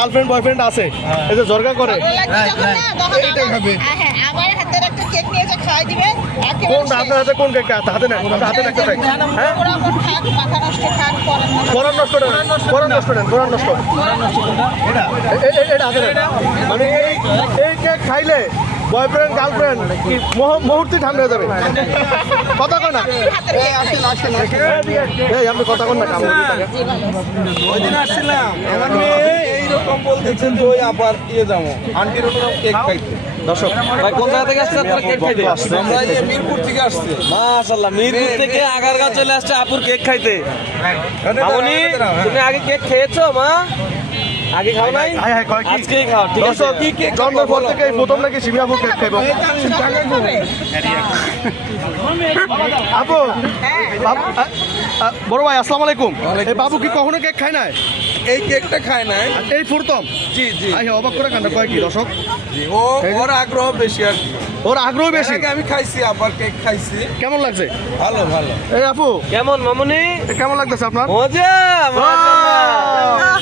Girlfriend boyfriend আছে এই যে জর্গা করে এইটা খাবে। আমার হাতের একটা কেক নিয়ে যে খাওয়াই দিবেন কোনটা আপনার হাতে কোন কেকটা হাতে না হাতে একটা কেক হ্যাঁ মাথা নষ্ট খান করেন না। পরান নষ্ট নেন এটা হাতে নেন মানে এই কেক খাইলে বয়ফ্রেন্ড গার্লফ্রেন্ড কি মুহূর্তে ঠান্ডা হয়ে যাবে কথা কয় না এই আপনি কথা কন না ওই দিন আসছিলাম আমার মেয়ে এইরকম বলতেছেন যে ওই আবার যাবো আন্টির ওরকম কেক খাইতে। দর্শক ভাই কোন জায়গা থেকে আসছে আপনারা কেক খাইতে? আমরা এই মিরপুর থেকে আসছি। মাশাআল্লাহ, মিরপুর থেকে আগারগাঁও চলে আসছে আপুর কেক খাইতে। মামনি, তুমি আগে কেক খেয়েছো মা? আগে খাও নাই? হ্যাঁ হ্যাঁ কয় কি আজকেই খাও, ঠিক আছে? দর্শক জন্মের পর থেকে এই প্রথম নাকি সিমি আপু কেক খাইব আপু বড় ভাই আসসালামু আলাইকুম এই বাবু কি কখনো কেক খায় নাই এই কেকটা খায় নাই। এই প্রথম জি জি আই অবাক করে কান্না কয় কি দর্শক জি, ওর আগ্রহ বেশি আর কি। ওর আগ্রহ এর বেশি আগে আমি খাইছি, আবার কেক খাইছি। কেমন লাগছে ভালো ভালো। এই আপু কেমন মামনি? কেমন লাগতেছে আপনার মজা, মাশাআল্লাহ।